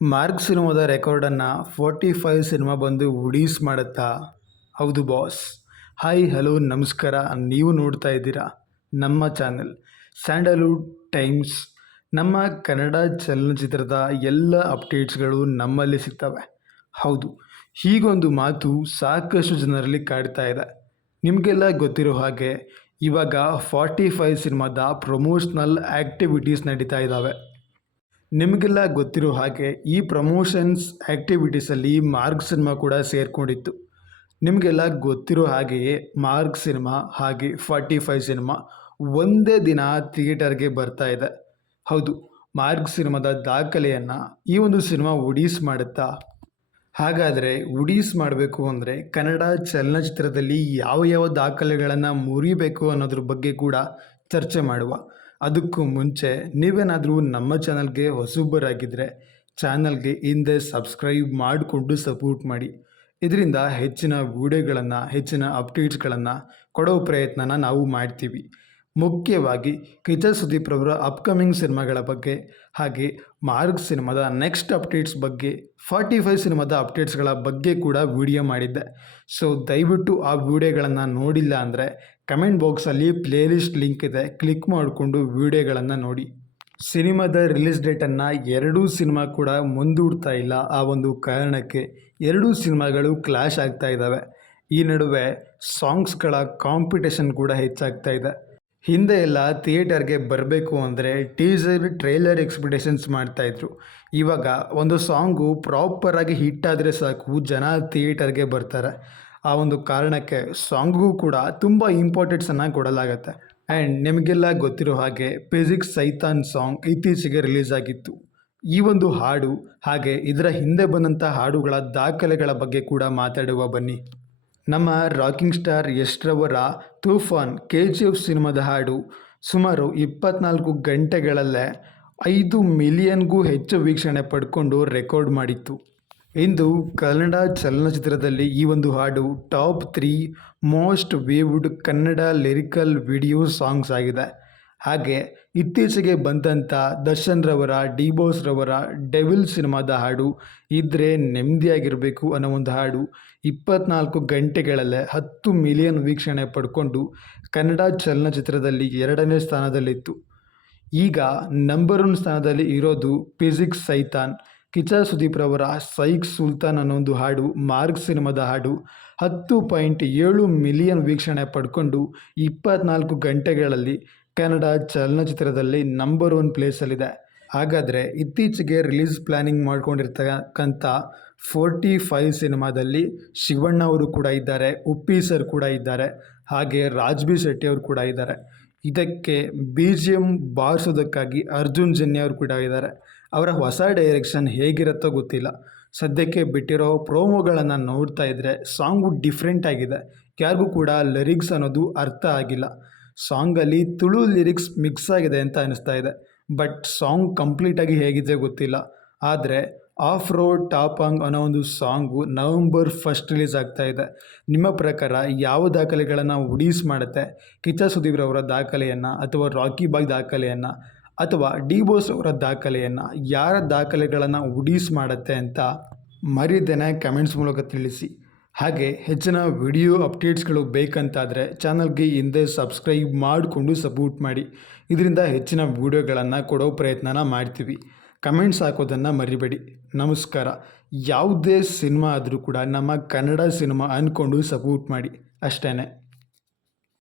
Mark ಸಿನಿಮಾದ ರೆಕಾರ್ಡನ್ನು 45 cinema ಬಂದು ಉಡೀಸ್ ಮಾಡುತ್ತಾ? ಹೌದು ಬಾಸ್. ಹಾಯ್ ಹಲೋ ನಮಸ್ಕಾರ. ನೀವು ನೋಡ್ತಾ ಇದ್ದೀರಾ ನಮ್ಮ ಚಾನೆಲ್ ಸ್ಯಾಂಡಲ್ವುಡ್ ಟೈಮ್ಸ್. ನಮ್ಮ ಕನ್ನಡ ಚಲನಚಿತ್ರದ ಎಲ್ಲ ಅಪ್ಡೇಟ್ಸ್ಗಳು ನಮ್ಮಲ್ಲಿ ಸಿಗ್ತವೆ. ಹೌದು, ಹೀಗೊಂದು ಮಾತು ಸಾಕಷ್ಟು ಜನರಲ್ಲಿ ಕಾಡ್ತಾ ಇದೆ. ನಿಮಗೆಲ್ಲ ಗೊತ್ತಿರೋ ಹಾಗೆ ಇವಾಗ 45 ಸಿನಿಮಾದ ಪ್ರಮೋಷನಲ್ ಆ್ಯಕ್ಟಿವಿಟೀಸ್ ನಡೀತಾ ಇದ್ದಾವೆ. ನಿಮಗೆಲ್ಲ ಗೊತ್ತಿರೋ ಹಾಗೆ ಈ ಪ್ರಮೋಷನ್ಸ್ ಆ್ಯಕ್ಟಿವಿಟೀಸಲ್ಲಿ ಮಾರ್ಕ್ ಸಿನಿಮಾ ಕೂಡ ಸೇರಿಕೊಂಡಿತ್ತು. ನಿಮಗೆಲ್ಲ ಗೊತ್ತಿರೋ ಹಾಗೆಯೇ ಮಾರ್ಕ್ ಸಿನಿಮಾ ಹಾಗೆ 45 ಸಿನಿಮಾ ಒಂದೇ ದಿನ ಥಿಯೇಟರ್ಗೆ ಬರ್ತಾ ಇದೆ. ಹೌದು, ಮಾರ್ಕ್ ಸಿನಿಮಾದ ದಾಖಲೆಯನ್ನು ಈ ಒಂದು ಸಿನಿಮಾ ಉಡೀಸ್ ಮಾಡುತ್ತಾ? ಹಾಗಾದರೆ ಉಡೀಸ್ ಮಾಡಬೇಕು ಅಂದರೆ ಕನ್ನಡ ಚಲನಚಿತ್ರದಲ್ಲಿ ಯಾವ ಯಾವ ದಾಖಲೆಗಳನ್ನು ಮುರಿಬೇಕು ಅನ್ನೋದ್ರ ಬಗ್ಗೆ ಕೂಡ ಚರ್ಚೆ ಮಾಡುವ. ಅದಕ್ಕೂ ಮುಂಚೆ ನೀವೇನಾದರೂ ನಮ್ಮ ಚಾನಲ್ಗೆ ಹೊಸಬರಾಗಿದ್ದರೆ ಚಾನಲ್ಗೆ ಹಿಂದೆ ಸಬ್ಸ್ಕ್ರೈಬ್ ಮಾಡಿಕೊಂಡು ಸಪೋರ್ಟ್ ಮಾಡಿ. ಇದರಿಂದ ಹೆಚ್ಚಿನ ವೀಡಿಯೋಗಳನ್ನು ಹೆಚ್ಚಿನ ಅಪ್ಡೇಟ್ಸ್ಗಳನ್ನು ಕೊಡೋ ಪ್ರಯತ್ನನ ನಾವು ಮಾಡ್ತೀವಿ. ಮುಖ್ಯವಾಗಿ ಕಿಚ್ಚ ಸುದೀಪ್ ರವರ ಅಪ್ಕಮಿಂಗ್ ಸಿನಿಮಾಗಳ ಬಗ್ಗೆ ಹಾಗೆ ಮಾರ್ಕ್ ಸಿನಿಮಾದ ನೆಕ್ಸ್ಟ್ ಅಪ್ಡೇಟ್ಸ್ ಬಗ್ಗೆ 45 ಸಿನಿಮಾದ ಅಪ್ಡೇಟ್ಸ್ಗಳ ಬಗ್ಗೆ ಕೂಡ ವಿಡಿಯೋ ಮಾಡಿದ್ದೆ. ಸೊ ದಯವಿಟ್ಟು ಆ ವಿಡಿಯೋಗಳನ್ನು ನೋಡಿಲ್ಲ ಅಂದರೆ ಕಮೆಂಟ್ ಬಾಕ್ಸಲ್ಲಿ ಪ್ಲೇಲಿಸ್ಟ್ ಲಿಂಕ್ ಇದೆ, ಕ್ಲಿಕ್ ಮಾಡಿಕೊಂಡು ವಿಡಿಯೋಗಳನ್ನು ನೋಡಿ. ಸಿನಿಮಾದ ರಿಲೀಸ್ ಡೇಟನ್ನು ಎರಡೂ ಸಿನಿಮಾ ಕೂಡ ಮುಂದೂಡ್ತಾ ಇಲ್ಲ. ಆ ಒಂದು ಕಾರಣಕ್ಕೆ ಎರಡೂ ಸಿನಿಮಾಗಳು ಕ್ಲಾಶ್ ಆಗ್ತಾ ಇದ್ದಾವೆ. ಈ ನಡುವೆ ಸಾಂಗ್ಸ್ಗಳ ಕಾಂಪಿಟೇಷನ್ ಕೂಡ ಹೆಚ್ಚಾಗ್ತಾ ಇದೆ. ಹಿಂದೆ ಎಲ್ಲ ಥಿಯೇಟರ್ಗೆ ಬರಬೇಕು ಅಂದರೆ ಟೀಸರ್ ಟ್ರೈಲರ್ ಎಕ್ಸ್ಪೆಕ್ಟೇಷನ್ಸ್ ಮಾಡ್ತಾಯಿದ್ರು. ಇವಾಗ ಒಂದು ಸಾಂಗು ಪ್ರಾಪರಾಗಿ ಹಿಟ್ ಆದರೆ ಸಾಕು, ಜನ ಥಿಯೇಟರ್ಗೆ ಬರ್ತಾರೆ. ಆ ಒಂದು ಕಾರಣಕ್ಕೆ ಸಾಂಗ್ಗೂ ಕೂಡ ತುಂಬ ಇಂಪಾರ್ಟೆನ್ಸನ್ನು ಕೊಡಲಾಗತ್ತೆ. ಆ್ಯಂಡ್ ನಿಮಗೆಲ್ಲ ಗೊತ್ತಿರೋ ಹಾಗೆ ಫಿಸಿಕ್ಸ್ ಸೈತಾನ್ ಸಾಂಗ್ ಇತ್ತೀಚೆಗೆ ರಿಲೀಸ್ ಆಗಿತ್ತು. ಈ ಒಂದು ಹಾಡು ಹಾಗೆ ಇದರ ಹಿಂದೆ ಬಂದಂಥ ಹಾಡುಗಳ ದಾಖಲೆಗಳ ಬಗ್ಗೆ ಕೂಡ ಮಾತಾಡುವ ಬನ್ನಿ. ನಮ್ಮ ರಾಕಿಂಗ್ ಸ್ಟಾರ್ ಯಶ್ ರವರ ತೂಫಾನ್ KGF ಸಿನಿಮಾದ ಹಾಡು ಸುಮಾರು 24 ಗಂಟೆಗಳಲ್ಲೇ 5 ಮಿಲಿಯನ್ಗೂ ಹೆಚ್ಚು ವೀಕ್ಷಣೆ ಪಡ್ಕೊಂಡು ರೆಕಾರ್ಡ್ ಮಾಡಿತ್ತು. ಇಂದು ಕನ್ನಡ ಚಲನಚಿತ್ರದಲ್ಲಿ ಈ ಒಂದು ಹಾಡು top 3 most viewed Kannada lyrical video songs ಆಗಿದೆ. ಹಾಗೆ ಇತ್ತೀಚೆಗೆ ಬಂದಂಥ ದರ್ಶನ್ ರವರ ಡಿ ಬಾಸ್ ರವರ ಡೆವಿಲ್ ಸಿನಿಮಾದ ಹಾಡು ಇದ್ರೆ ನೆಮ್ಮದಿಯಾಗಿರಬೇಕು ಅನ್ನೋ ಒಂದು ಹಾಡು 24 ಗಂಟೆಗಳಲ್ಲೇ 10 ಮಿಲಿಯನ್ ವೀಕ್ಷಣೆ ಪಡ್ಕೊಂಡು ಕನ್ನಡ ಚಲನಚಿತ್ರದಲ್ಲಿ 2ನೇ ಸ್ಥಾನದಲ್ಲಿತ್ತು. ಈಗ ನಂಬರ್ 1 ಸ್ಥಾನದಲ್ಲಿ ಇರೋದು ಫಿಸಿಕ್ಸ್ ಸೈತಾನ್. ಕಿಚ್ಚ ಸುದೀಪ್ ರವರ ಸೈಕ್ ಸುಲ್ತಾನ್ ಅನ್ನೋ ಒಂದು ಹಾಡು ಮಾರ್ಕ್ ಸಿನಿಮಾದ ಹಾಡು 10.7 ಮಿಲಿಯನ್ ವೀಕ್ಷಣೆ ಪಡ್ಕೊಂಡು 24 ಗಂಟೆಗಳಲ್ಲಿ ಕನ್ನಡ ಚಲನಚಿತ್ರದಲ್ಲಿ ನಂಬರ್ 1 ಪ್ಲೇಸಲ್ಲಿದೆ. ಹಾಗಾದರೆ ಇತ್ತೀಚೆಗೆ ರಿಲೀಸ್ ಪ್ಲ್ಯಾನಿಂಗ್ ಮಾಡ್ಕೊಂಡಿರ್ತಕ್ಕಂಥ 45 ಸಿನಿಮಾದಲ್ಲಿ ಶಿವಣ್ಣ ಅವರು ಕೂಡ ಇದ್ದಾರೆ, ಉಪ್ಪಿ ಸರ್ ಕೂಡ ಇದ್ದಾರೆ, ಹಾಗೆ ರಾಜ್ಬಿ ಶೆಟ್ಟಿ ಅವರು ಕೂಡ ಇದ್ದಾರೆ. ಇದಕ್ಕೆ BGM ಬಾರಿಸೋದಕ್ಕಾಗಿ ಅರ್ಜುನ್ ಜನ್ಯ ಅವರು ಕೂಡ ಇದ್ದಾರೆ. ಅವರ ಹೊಸ ಡೈರೆಕ್ಷನ್ ಹೇಗಿರುತ್ತೋ ಗೊತ್ತಿಲ್ಲ. ಸದ್ಯಕ್ಕೆ ಬಿಟ್ಟಿರೋ ಪ್ರೋಮೋಗಳನ್ನು ನೋಡ್ತಾ ಇದ್ದರೆ ಸಾಂಗು ಡಿಫ್ರೆಂಟ್ ಆಗಿದೆ. ಯಾರಿಗೂ ಕೂಡ ಲಿರಿಕ್ಸ್ ಅನ್ನೋದು ಅರ್ಥ ಆಗಿಲ್ಲ. ಸಾಂಗಲ್ಲಿ ತುಳು ಲಿರಿಕ್ಸ್ ಮಿಕ್ಸ್ ಆಗಿದೆ ಅಂತ ಅನಿಸ್ತಾ ಇದೆ. ಬಟ್ ಸಾಂಗ್ ಕಂಪ್ಲೀಟಾಗಿ ಹೇಗಿದೆ ಗೊತ್ತಿಲ್ಲ. ಆದರೆ ಆಫ್ ರೋಡ್ ಟಾಪಾಂಗ್ ಅನ್ನೋ ಒಂದು ಸಾಂಗು ನವಂಬರ್ 1 ರಿಲೀಸ್ ಆಗ್ತಾ ಇದೆ. ನಿಮ್ಮ ಪ್ರಕಾರ ಯಾವ ದಾಖಲೆಗಳನ್ನು ಉಡೀಸ್ ಮಾಡುತ್ತೆ? ಕಿಚ್ಚ ಸುದೀಪ್ ಅವರ ದಾಖಲೆಯನ್ನು ಅಥವಾ ರಾಕಿ ಬಾಯ್ ದಾಖಲೆಯನ್ನು ಅಥವಾ ಡಿ ಬಾಸ್ ಅವರ ದಾಖಲೆಯನ್ನು ಯಾರ ದಾಖಲೆಗಳನ್ನು ಉಡೀಸ್ ಮಾಡುತ್ತೆ ಅಂತ ಮರಿದೇನೆ ಕಮೆಂಟ್ಸ್ ಮೂಲಕ ತಿಳಿಸಿ. ಹಾಗೆ ಹೆಚ್ಚಿನ ವಿಡಿಯೋ ಅಪ್ಡೇಟ್ಸ್ಗಳು ಬೇಕಂತಾದರೆ ಚಾನಲ್ಗೆ ಹಿಂದೆ ಸಬ್ಸ್ಕ್ರೈಬ್ ಮಾಡಿಕೊಂಡು ಸಪೋರ್ಟ್ ಮಾಡಿ. ಇದರಿಂದ ಹೆಚ್ಚಿನ ವಿಡಿಯೋಗಳನ್ನು ಕೊಡೋ ಪ್ರಯತ್ನನ ಮಾಡ್ತೀವಿ. ಕಮೆಂಟ್ಸ್ ಹಾಕೋದನ್ನು ಮರಿಬೇಡಿ. ನಮಸ್ಕಾರ. ಯಾವುದೇ ಸಿನಿಮಾ ಆದರೂ ಕೂಡ ನಮ್ಮ ಕನ್ನಡ ಸಿನಿಮಾ ಅಂದ್ಕೊಂಡು ಸಪೋರ್ಟ್ ಮಾಡಿ ಅಷ್ಟೇ.